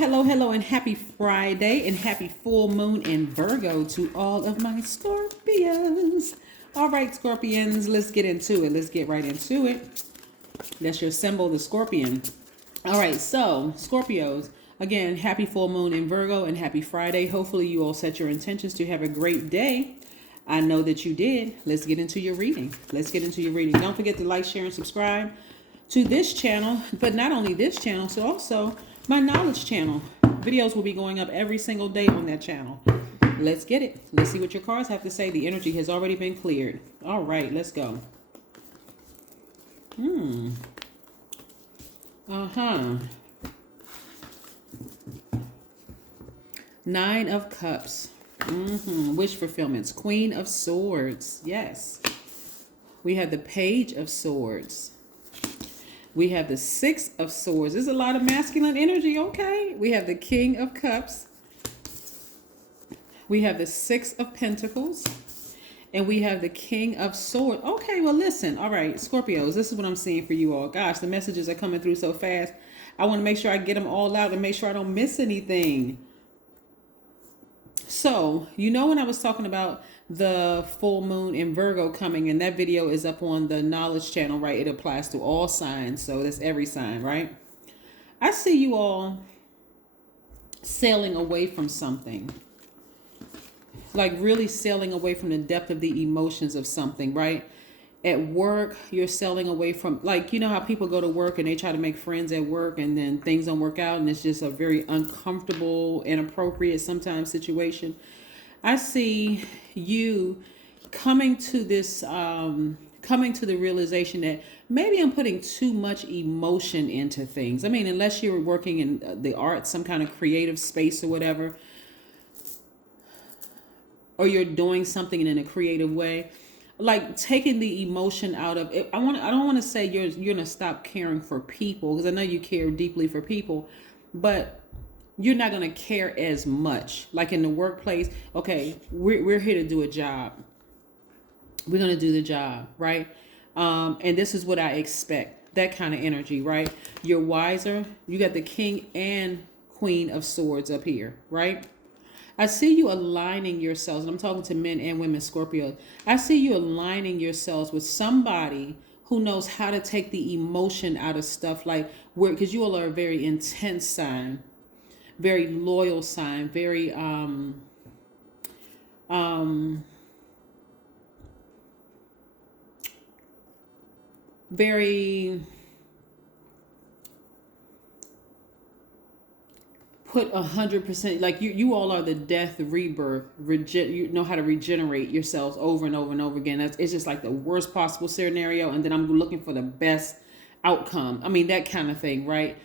Hello, and happy Friday and happy full moon in Virgo to all of my Scorpios. All right, Scorpions, let's get into it. Let's get right into it. That's your symbol, the Scorpion. All right, so Scorpios, again, happy full moon in Virgo and happy Friday. Hopefully you all set your intentions to have a great day. I know that you did. Let's get into your reading. Don't forget to like, share, and subscribe to this channel, but not only this channel, so also my knowledge channel. Videos will be going up every single day on that channel. Let's get it. Let's see what your cards have to say. The energy has already been cleared. All right, let's go. Nine of Cups. Wish fulfillments. Queen of Swords. Yes. We have the Page of Swords. We have the Six of Swords. There's a lot of masculine energy. Okay. We have the King of Cups. We have the Six of Pentacles. And we have the King of Swords. Okay, well, listen. All right, Scorpios, this is what I'm seeing for you all. Gosh, the messages are coming through so fast. I want to make sure I get them all out and make sure I don't miss anything. So, you know when I was talking about the full moon in Virgo coming, and that video is up on the knowledge channel, right? It applies to all signs, so that's every sign, right? I see you all sailing away from something. Like really sailing away from the depth of the emotions of something, right? At work, you're sailing away from, like, you know how people go to work and they try to make friends at work and then things don't work out and it's just a very uncomfortable, inappropriate sometimes situation. I see you coming to this, coming to the realization that maybe I'm putting too much emotion into things. I mean, unless you're working in the arts, some kind of creative space or whatever, or you're doing something in a creative way, like taking the emotion out of it. I don't want to say you're gonna stop caring for people, because I know you care deeply for people, but you're not gonna care as much. Like in the workplace, okay, we're here to do a job. We're gonna do the job, right? And this is what I expect. That kind of energy, right? You're wiser. You got the King and Queen of Swords up here, right? I see you aligning yourselves, and I'm talking to men and women, Scorpio. I see you aligning yourselves with somebody who knows how to take the emotion out of stuff, like where, because you all are a very intense sign, very loyal sign, very very put 100%, like you all are the death, rebirth, you know how to regenerate yourselves over and over and over again. It's just like the worst possible scenario, and then I'm looking for the best outcome. I mean, that kind of thing, right?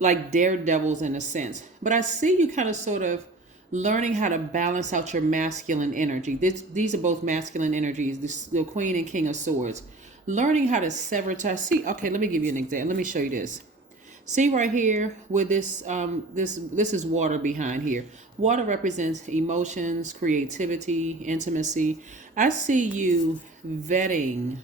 Like daredevils in a sense. But I see you kind of sort of learning how to balance out your masculine energy. These are both masculine energies, the Queen and King of Swords. Learning how to sever ties. See, okay, let me give you an example. Let me show you this. See right here with this, this is water behind here. Water represents emotions, creativity, intimacy. I see you vetting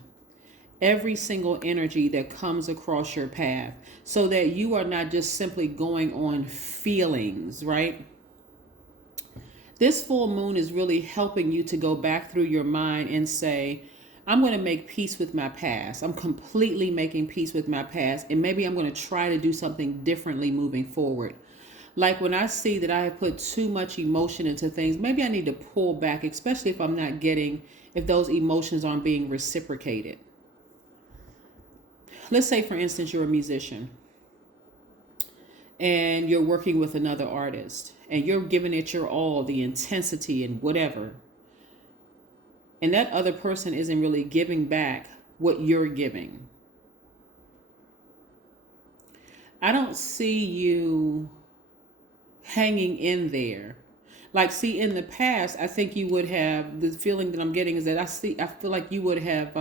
every single energy that comes across your path so that you are not just simply going on feelings, right? This full moon is really helping you to go back through your mind and say, I'm going to make peace with my past. I'm completely making peace with my past. And maybe I'm going to try to do something differently moving forward. Like when I see that I have put too much emotion into things, maybe I need to pull back, especially if I'm not getting, if those emotions aren't being reciprocated. Let's say, for instance, you're a musician and you're working with another artist and you're giving it your all, the intensity and whatever. And that other person isn't really giving back what you're giving. I don't see you hanging in there. Like, see, in the past, I think you would have, the feeling that I'm getting is that I feel like you would have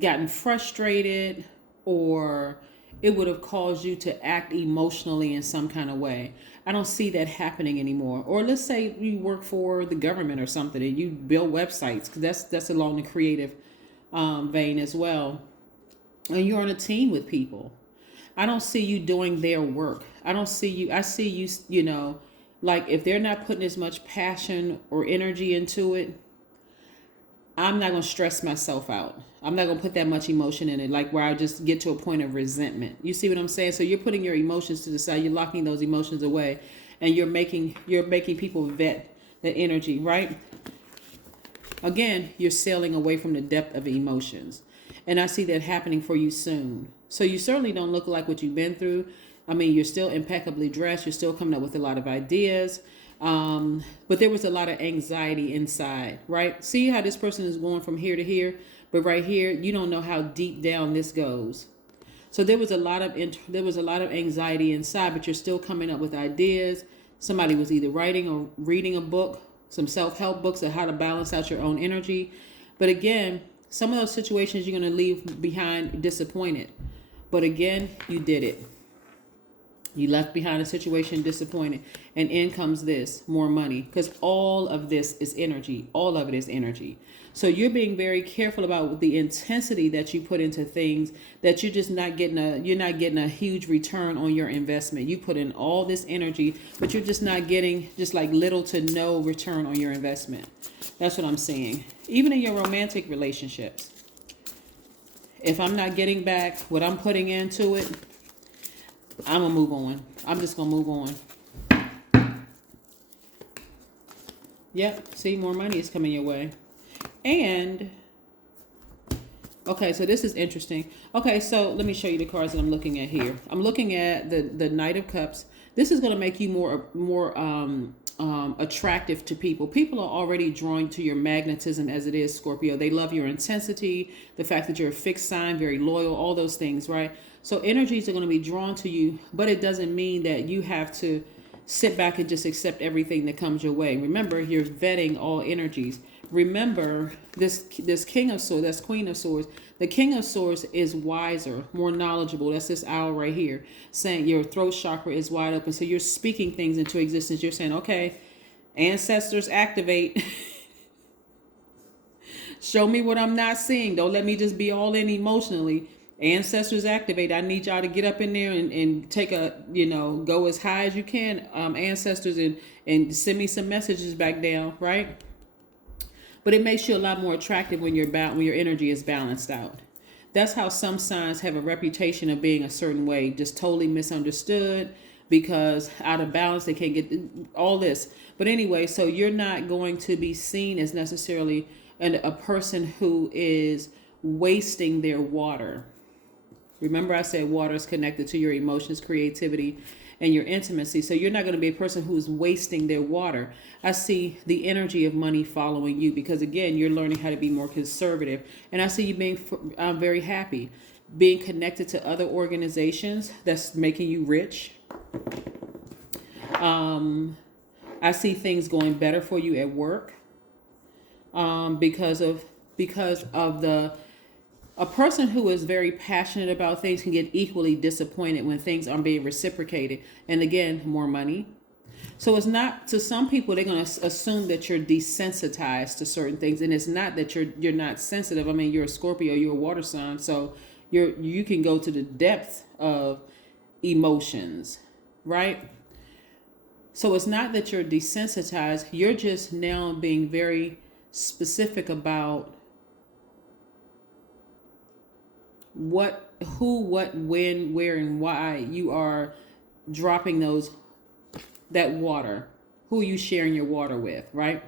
gotten frustrated, or it would have caused you to act emotionally in some kind of way. I don't see that happening anymore. Or let's say you work for the government or something and you build websites, because that's along the creative vein as well. And you're on a team with people. I don't see you doing their work. I don't see you. I see you, you know, like if they're not putting as much passion or energy into it, I'm not going to stress myself out. I'm not going to put that much emotion in it, like where I just get to a point of resentment. You see what I'm saying? So you're putting your emotions to the side. You're locking those emotions away, and you're making people vet the energy, right? Again, you're sailing away from the depth of emotions. And I see that happening for you soon. So you certainly don't look like what you've been through. I mean, you're still impeccably dressed. You're still coming up with a lot of ideas. But there was a lot of anxiety inside, right? See how this person is going from here to here, but right here, you don't know how deep down this goes. So there was a lot of anxiety inside, but you're still coming up with ideas. Somebody was either writing or reading a book, some self-help books on how to balance out your own energy. But again, some of those situations you're going to leave behind disappointed. But again, you did it. You left behind a situation disappointed. And in comes this, more money. Because all of this is energy. All of it is energy. So you're being very careful about the intensity that you put into things, that you're just not getting a huge return on your investment. You put in all this energy, but you're just not getting just like little to no return on your investment. That's what I'm saying. Even in your romantic relationships. If I'm not getting back what I'm putting into it, I'm going to move on. I'm just going to move on. Yep. See, more money is coming your way. And, okay, so this is interesting. Okay, so let me show you the cards that I'm looking at here. I'm looking at the Knight of Cups. This is going to make you more attractive to people. People are already drawing to your magnetism as it is, Scorpio. They love your intensity, the fact that you're a fixed sign, very loyal, all those things, right? So energies are going to be drawn to you, but it doesn't mean that you have to sit back and just accept everything that comes your way. Remember, you're vetting all energies. Remember, this King of Swords, that's Queen of Swords. The King of Swords is wiser, more knowledgeable. That's this owl right here, saying your throat chakra is wide open. So you're speaking things into existence. You're saying, okay, ancestors activate. Show me what I'm not seeing. Don't let me just be all in emotionally. Ancestors activate. I need y'all to get up in there and take a, go as high as you can, ancestors, and send me some messages back down, right? But it makes you a lot more attractive when your energy is balanced out. That's how some signs have a reputation of being a certain way, just totally misunderstood because out of balance, they can't get all this. But anyway, so you're not going to be seen as necessarily a person who is wasting their water. Remember I said water is connected to your emotions, creativity, and your intimacy. So you're not going to be a person who's wasting their water. I see the energy of money following you because, again, you're learning how to be more conservative. And I see you being very happy, being connected to other organizations that's making you rich. I see things going better for you at work because of a person who is very passionate about things can get equally disappointed when things aren't being reciprocated. And again, more money. So it's not, to some people, they're going to assume that you're desensitized to certain things. And it's not that you're not sensitive. I mean, you're a Scorpio, you're a water sign. So you can go to the depth of emotions, right? So it's not that you're desensitized. You're just now being very specific about what, who, what, when, where, and why you are dropping that water, who you sharing your water with, right?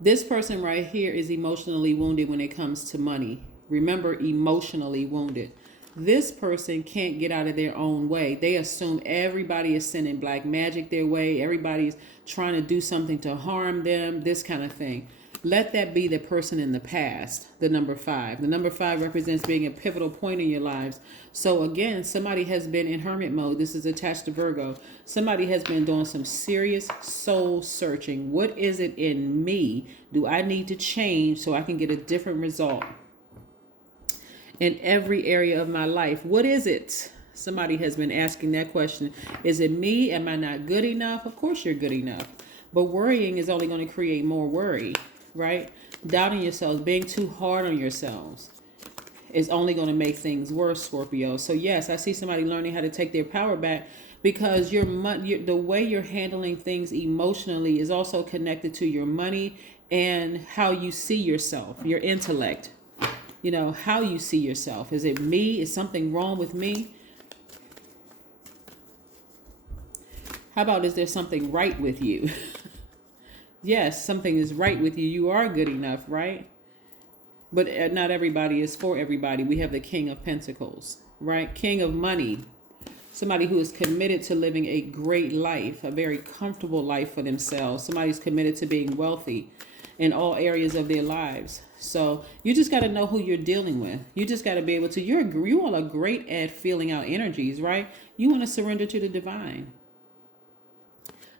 This person right here is emotionally wounded when it comes to money. Remember, emotionally wounded. This person can't get out of their own way. They assume everybody is sending black magic their way. Everybody's trying to do something to harm them, this kind of thing. Let that be the person in the past, the number 5. The number 5 represents being a pivotal point in your lives. So again, somebody has been in hermit mode. This is attached to Virgo. Somebody has been doing some serious soul searching. What is it in me do I need to change so I can get a different result in every area of my life? What is it? Somebody has been asking that question. Is it me? Am I not good enough? Of course you're good enough. But worrying is only going to create more worry. Right? Doubting yourselves, being too hard on yourselves. is only going to make things worse, Scorpio. So yes, I see somebody learning how to take their power back, because the way you're handling things emotionally is also connected to your money and how you see yourself, your intellect. You know, how you see yourself. Is it me? Is something wrong with me? How about, is there something right with you? Yes, something is right with you. You are good enough, right? But not everybody is for everybody. We have the King of Pentacles, right? King of Money. Somebody who is committed to living a great life, a very comfortable life for themselves. Somebody who's committed to being wealthy in all areas of their lives. So you just got to know who you're dealing with. You just got to be able to, you all are great at feeling out energies, right? You want to surrender to the divine.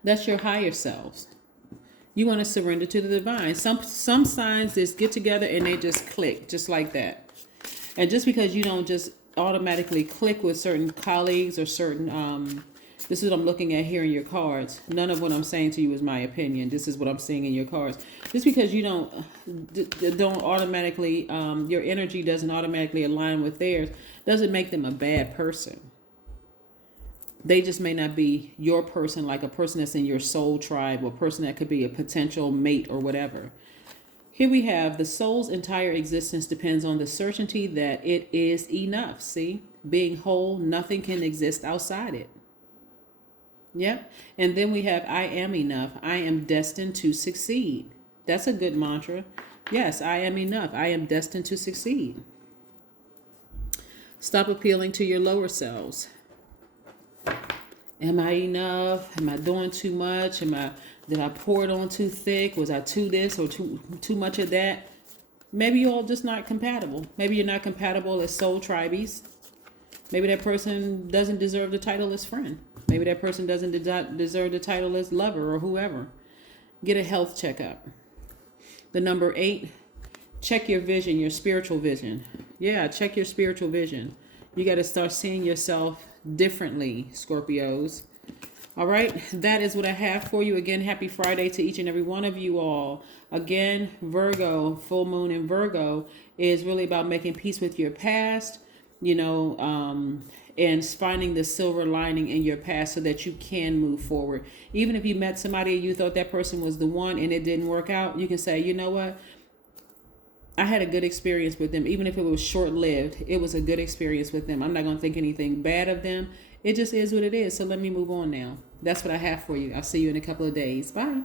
That's your higher selves. You want to surrender to the divine. Some signs just get together and they just click just like that. And just because you don't just automatically click with certain colleagues or certain, this is what I'm looking at here in your cards. None of what I'm saying to you is my opinion. This is what I'm seeing in your cards. Just because you don't automatically, your energy doesn't automatically align with theirs, doesn't make them a bad person. They just may not be your person, like a person that's in your soul tribe, or a person that could be a potential mate or whatever. Here we have the soul's entire existence depends on the certainty that it is enough. See, being whole, nothing can exist outside it. Yep. And then we have I am enough. I am destined to succeed. That's a good mantra. Yes, I am enough. I am destined to succeed. Stop appealing to your lower selves. Am I enough? Am I doing too much? Did I pour it on too thick? Was I too this or too much of that? Maybe you're all just not compatible. Maybe you're not compatible as soul tribes. Maybe that person doesn't deserve the title as friend. Maybe that person doesn't deserve the title as lover or whoever. Get a health checkup. The number 8, check your vision, your spiritual vision. Yeah, check your spiritual vision. You got to start seeing yourself differently, Scorpios. All right, that is what I have for you. Again, happy Friday to each and every one of you all. Again, Virgo, full moon in Virgo is really about making peace with your past, and finding the silver lining in your past so that you can move forward. Even if you met somebody and you thought that person was the one and it didn't work out, you can say, you know what? I had a good experience with them. Even if it was short-lived, it was a good experience with them. I'm not going to think anything bad of them. It just is what it is. So let me move on now. That's what I have for you. I'll see you in a couple of days. Bye.